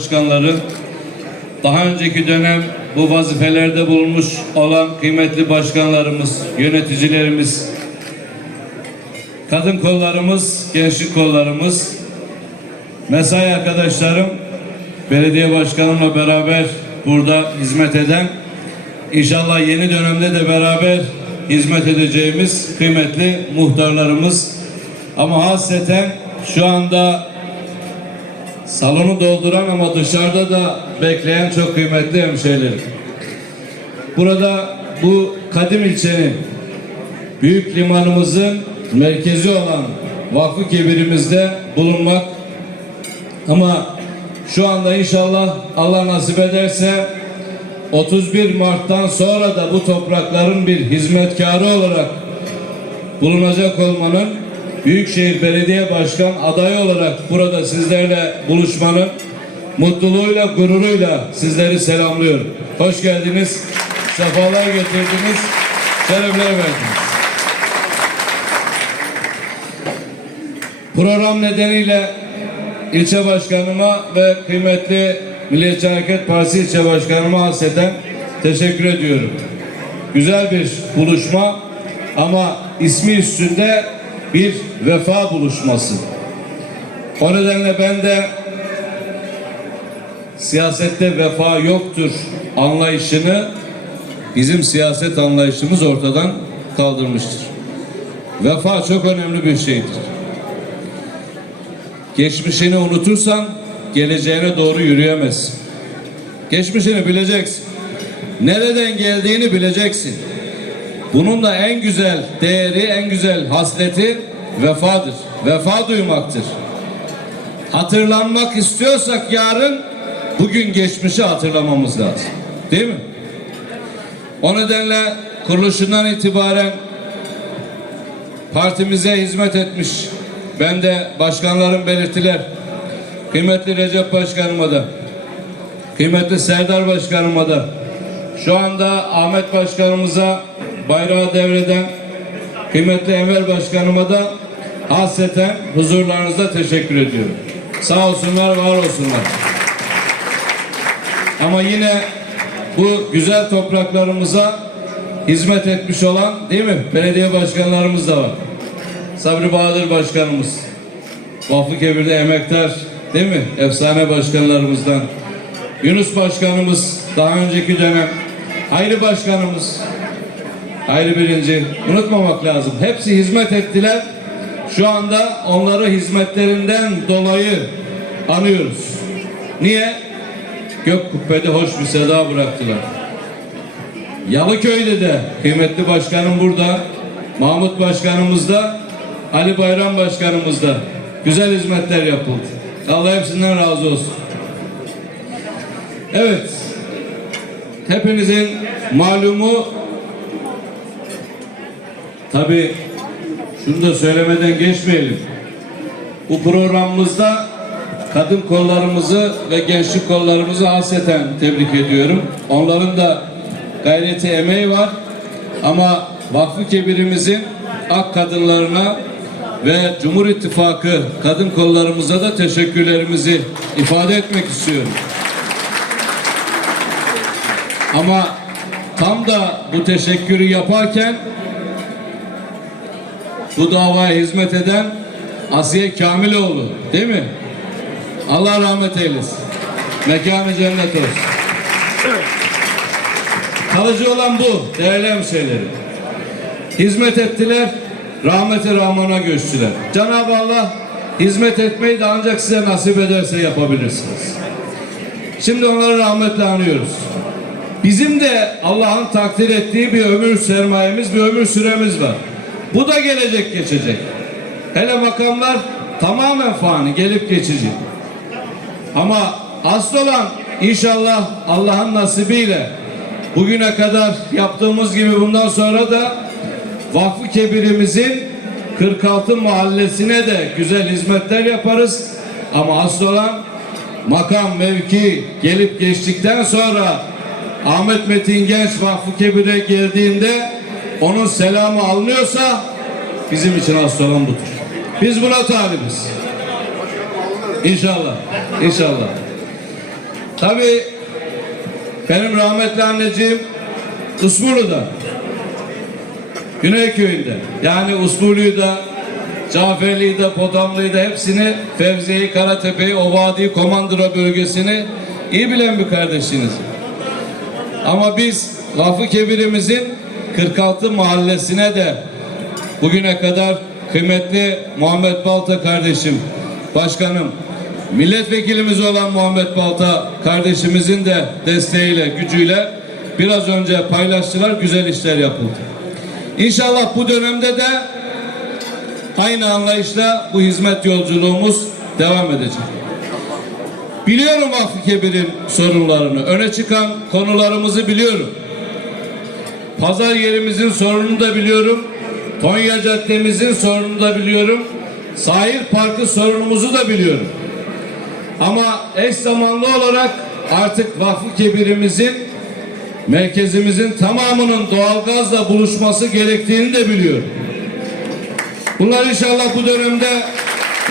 başkanları, daha önceki dönem bu vazifelerde bulunmuş olan kıymetli başkanlarımız, yöneticilerimiz, kadın kollarımız, gençlik kollarımız, mesai arkadaşlarım, belediye başkanımla beraber burada hizmet eden, inşallah yeni dönemde de beraber hizmet edeceğimiz kıymetli muhtarlarımız, ama hasreten şu anda salonu dolduran ama dışarıda da bekleyen çok kıymetli hemşehrilerim. Burada bu kadim ilçenin büyük limanımızın merkezi olan Vakfı Kebir'imizde bulunmak ama şu anda inşallah Allah nasip ederse 31 Mart'tan sonra da bu toprakların bir hizmetkarı olarak bulunacak olmanın Büyükşehir Belediye Başkan adayı olarak burada sizlerle buluşmanın mutluluğuyla, gururuyla sizleri selamlıyorum. Hoş geldiniz, sefalar getirdiniz, şerefler verdiniz. Program nedeniyle ilçe başkanıma ve kıymetli Milliyetçi Hareket Partisi ilçe başkanıma hasreten teşekkür ediyorum. Güzel bir buluşma ama ismi üstünde bir vefa buluşması. O nedenle ben de siyasette vefa yoktur anlayışını bizim siyaset anlayışımız ortadan kaldırmıştır. Vefa çok önemli bir şeydir. Geçmişini unutursan geleceğine doğru yürüyemezsin. Geçmişini bileceksin. Nereden geldiğini bileceksin. Bunun da en güzel değeri, en güzel hasleti vefadır. Vefa duymaktır. Hatırlanmak istiyorsak yarın bugün geçmişi hatırlamamız lazım. Değil mi? O nedenle kuruluşundan itibaren partimize hizmet etmiş. Ben de başkanlarım belirtiler. Kıymetli Recep Başkanıma da, kıymetli Serdar Başkanıma da, şu anda Ahmet Başkanımıza bayrağı devreden kıymetli Enver Başkanıma da hasreten huzurlarınızda teşekkür ediyorum. Sağ olsunlar, var olsunlar. Ama yine bu güzel topraklarımıza hizmet etmiş olan değil mi? Belediye başkanlarımız da var. Sabri Bahadır Başkanımız. Vakfı Kebir'de emektar değil mi? Efsane başkanlarımızdan. Yunus Başkanımız daha önceki dönem. Hayri Başkanımız. Hayri birinci. Unutmamak lazım. Hepsi hizmet ettiler. Şu anda onları hizmetlerinden dolayı anıyoruz. Niye? Gök kubbede hoş bir seda bıraktılar. Yalıköy'de de kıymetli başkanım burada. Mahmut Başkanımız da Ali Bayram Başkanımız da güzel hizmetler yapıldı. Allah hepsinden razı olsun. Evet. Hepinizin malumu tabi şunu da söylemeden geçmeyelim. Bu programımızda kadın kollarımızı ve gençlik kollarımızı hasreten tebrik ediyorum. Onların da gayreti emeği var. Ama Vakfı Kebir'imizin ak kadınlarına ve Cumhur İttifakı kadın kollarımıza da teşekkürlerimizi ifade etmek istiyorum. Ama tam da bu teşekkürü yaparken bu davaya hizmet eden Asiye Kamiloğlu değil mi? Allah rahmet eylesin. Mekanı cennet olsun. Kalıcı olan bu değerli hemşehrilerim. Hizmet ettiler, rahmeti rahmana göçtüler. Cenab-ı Allah hizmet etmeyi de ancak size nasip ederse yapabilirsiniz. Şimdi onları rahmetle anıyoruz. Bizim de Allah'ın takdir ettiği bir ömür sermayemiz, bir ömür süremiz var. Bu da gelecek geçecek. Hele makamlar tamamen fani, gelip geçici. Ama asıl olan inşallah Allah'ın nasibiyle bugüne kadar yaptığımız gibi bundan sonra da Vakfı Kebir'imizin 46 mahallesine de güzel hizmetler yaparız. Ama asıl olan makam, mevki gelip geçtikten sonra Ahmet Metin Genç Vakfı Kebir'e geldiğinde onun selamı alınıyorsa bizim için asıl olan budur. Biz buna talibiz. İnşallah. İnşallah. Tabii benim rahmetli anneciğim Usmurlu'da. Güneyköy'ünde. Yani Usmurlu'yu da Caferli'yi de Potamlı'yı da hepsini Fevziye'yi, Karatepe'yi, o vadiyi, Komandıra bölgesini iyi bilen bir kardeşiniz. Ama biz Vakfı Kebir'imizin 46 mahallesine de bugüne kadar kıymetli Muhammed Balta kardeşim, başkanım, milletvekilimiz olan Muhammed Balta kardeşimizin de desteğiyle, gücüyle biraz önce paylaştılar, güzel işler yapıldı. İnşallah bu dönemde de aynı anlayışla bu hizmet yolculuğumuz devam edecek. Biliyorum Vakfı Kebir'in sorunlarını, öne çıkan konularımızı biliyorum. Pazar yerimizin sorununu da biliyorum. Konya Caddemizin sorununu da biliyorum. Sahil Parkı sorunumuzu da biliyorum. Ama eş zamanlı olarak artık Vakfı Kebir'imizin merkezimizin tamamının doğalgazla buluşması gerektiğini de biliyorum. Bunlar inşallah bu dönemde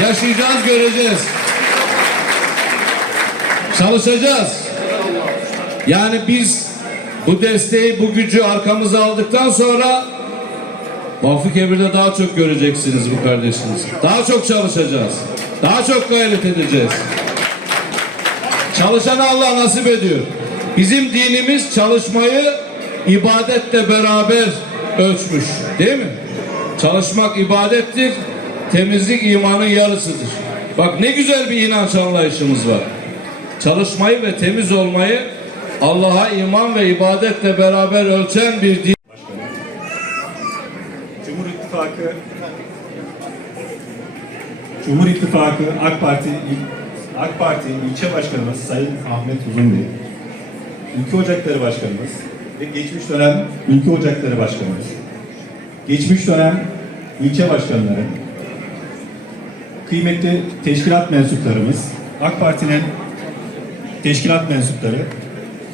yaşayacağız, göreceğiz. Çalışacağız. Yani biz bu desteği, bu gücü arkamıza aldıktan sonra Vakfı Kebir'de daha çok göreceksiniz bu kardeşiniz. Daha çok çalışacağız. Daha çok gayret edeceğiz. Çalışanı Allah nasip ediyor. Bizim dinimiz çalışmayı ibadetle beraber ölçmüş. Değil mi? Çalışmak ibadettir. Temizlik imanın yarısıdır. Bak ne güzel bir inanç anlayışımız var. Çalışmayı ve temiz olmayı Allah'a iman ve ibadetle beraber ölçen bir din. Cumhur İttifakı Cumhur İttifakı AK Parti AK Parti ilçe başkanımız Sayın Ahmet Uzunbey, Ülke Ocakları Başkanımız ve geçmiş dönem Ülke Ocakları Başkanımız, geçmiş dönem ilçe başkanları, kıymetli teşkilat mensuplarımız, AK Parti'nin teşkilat mensupları,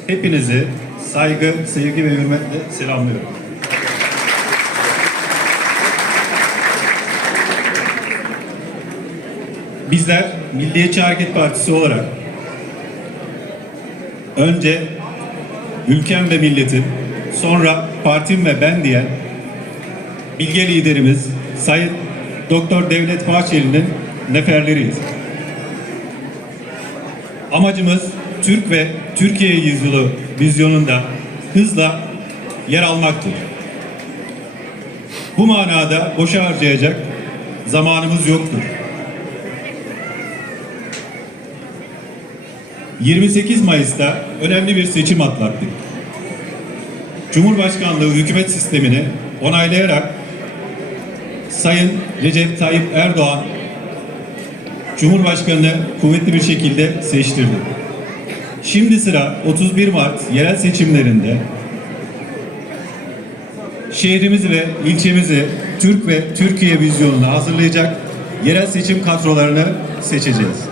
hepinizi saygı, sevgi ve hürmetle selamlıyorum. Bizler Milliyetçi Hareket Partisi olarak önce ülkem ve milletim, sonra partim ve ben diyen bilge liderimiz Sayın Doktor Devlet Bahçeli'nin neferleriyiz. Amacımız Türk ve Türkiye yüzyılı vizyonunda hızla yer almaktır. Bu manada boşa harcayacak zamanımız yoktur. 28 Mayıs'ta önemli bir seçim atlattık. Cumhurbaşkanlığı hükümet sistemini onaylayarak Sayın Recep Tayyip Erdoğan Cumhurbaşkanını kuvvetli bir şekilde seçtirdi. Şimdi sıra 31 Mart yerel seçimlerinde şehrimizi ve ilçemizi Türk ve Türkiye vizyonuna hazırlayacak yerel seçim kadrolarını seçeceğiz.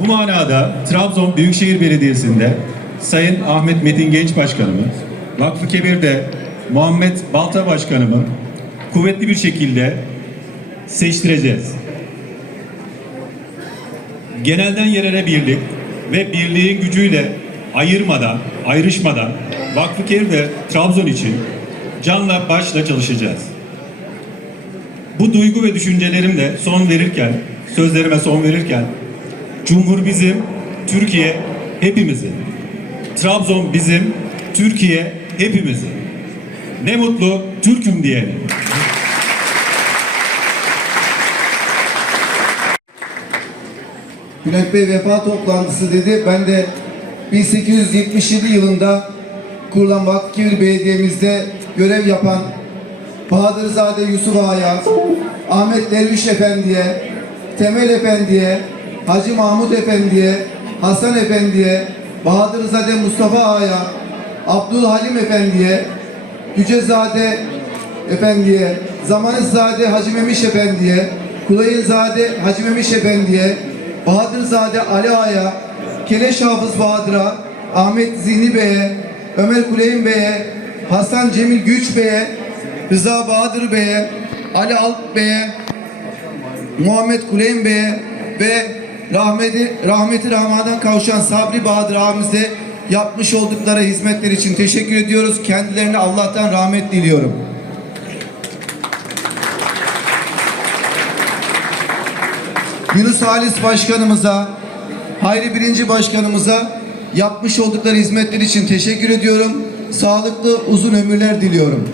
Bu manada Trabzon Büyükşehir Belediyesi'nde Sayın Ahmet Metin Genç Başkanımı, Vakfı Kebir'de Muhammed Balta Başkanımı kuvvetli bir şekilde seçtireceğiz. Genelden yerele birlik ve birliğin gücüyle ayırmadan, ayrışmadan Vakfı Kebir ve Trabzon için canla başla çalışacağız. Bu duygu ve düşüncelerimle son verirken, sözlerime son verirken Cumhur bizim, Türkiye hepimizin. Trabzon bizim, Türkiye hepimizin. Ne mutlu Türk'üm diyene. Bülent Bey vefa toplantısı dedi. Ben de 1877 yılında kurulan Vakfıkebir Belediye'mizde görev yapan Bahadırzade Yusuf Ağa'ya, Ahmet Derviş Efendi'ye, Temel Efendi'ye, Hacı Mahmut Efendi'ye, Hasan Efendi'ye, Bahadırzade Mustafa Ağa'ya, Abdülhalim Efendi'ye, Yücezade Efendi'ye, Zamanızade Hacı Memiş Efendi'ye, Kulayınzade Hacı Memiş Efendi'ye, Bahadırzade Ali Ağa'ya, Keleş Hafız Bahadır'a, Ahmet Zihni Bey'e, Ömer Kuleyin Bey'e, Hasan Cemil Güç Bey'e, Rıza Bahadır Bey'e, Ali Alp Bey'e, Muhammed Kuleyin Bey'e ve rahmeti, rahmeti rahmadan kavuşan Sabri Bahadır abimize yapmış oldukları hizmetler için teşekkür ediyoruz. Kendilerine Allah'tan rahmet diliyorum. Yunus Halis Başkanımıza, Hayri Birinci Başkanımıza yapmış oldukları hizmetler için teşekkür ediyorum. Sağlıklı uzun ömürler diliyorum.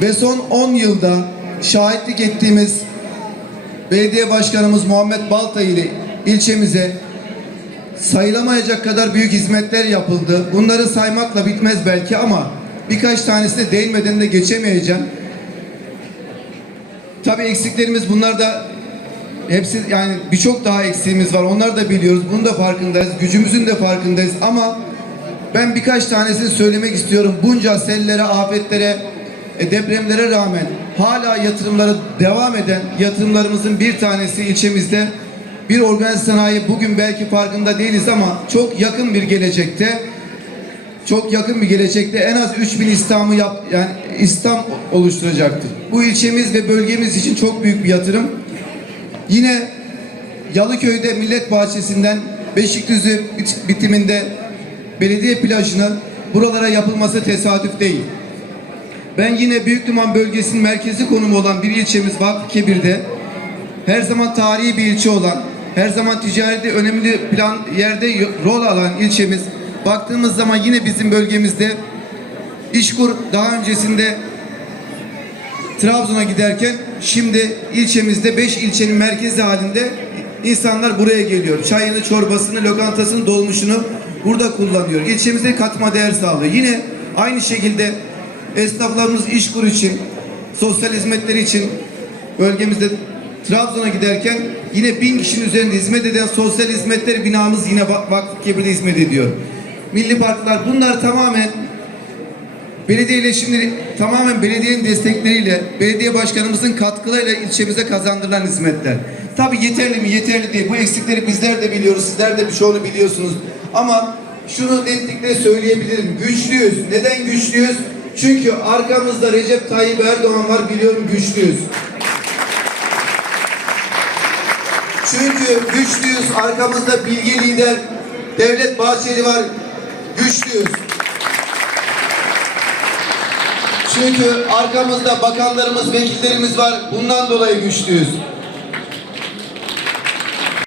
Ve son 10 yılda şahitlik ettiğimiz belediye başkanımız Muhammed Baltay ile ilçemize sayılamayacak kadar büyük hizmetler yapıldı. Bunları saymakla bitmez belki ama birkaç tanesine değinmeden de geçemeyeceğim. Tabii eksiklerimiz bunlar da hepsi yani birçok daha eksiğimiz var. Onları da biliyoruz. Bunun da farkındayız. Gücümüzün de farkındayız ama ben birkaç tanesini söylemek istiyorum. Bunca sellere, afetlere, e, depremlere rağmen hala yatırımları devam eden yatırımlarımızın bir tanesi ilçemizde bir organize sanayi bugün belki farkında değiliz ama çok yakın bir gelecekte çok yakın bir gelecekte en az 3000 İslam'ı yap yani İslam oluşturacaktır. Bu ilçemiz ve bölgemiz için çok büyük bir yatırım. Yine Yalıköy'de Millet Bahçesi'nden Beşikdüzü bit- bitiminde belediye plajının buralara yapılması tesadüf değil. Ben yine Büyükliman bölgesinin merkezi konumu olan bir ilçemiz Vakfıkebir'de her zaman tarihi bir ilçe olan, her zaman ticarette önemli plan yerde rol alan ilçemiz baktığımız zaman yine bizim bölgemizde İşkur daha öncesinde Trabzon'a giderken şimdi ilçemizde 5 ilçenin merkezi halinde insanlar buraya geliyor. Çayını, çorbasını, lokantasını, dolmuşunu burada kullanıyor. İlçemize katma değer sağlıyor. Yine aynı şekilde esnaflarımız işkur için, sosyal hizmetleri için bölgemizde Trabzon'a giderken yine bin kişinin üzerinde hizmet eden sosyal hizmetler binamız yine Vak- Vakfı Kebir'de hizmet ediyor. Milli parklar bunlar tamamen Belediye ile şimdi tamamen belediyenin destekleriyle, belediye başkanımızın katkılarıyla ilçemize kazandırılan hizmetler. Tabii yeterli mi? Yeterli değil. Bu eksikleri bizler de biliyoruz, sizler de birçoğunu biliyorsunuz. Ama şunu netlikle söyleyebilirim. Güçlüyüz. Neden güçlüyüz? Çünkü arkamızda Recep Tayyip Erdoğan var biliyorum güçlüyüz. Çünkü güçlüyüz. Arkamızda bilge lider Devlet Bahçeli var. Güçlüyüz. Çünkü arkamızda bakanlarımız, vekillerimiz var. Bundan dolayı güçlüyüz.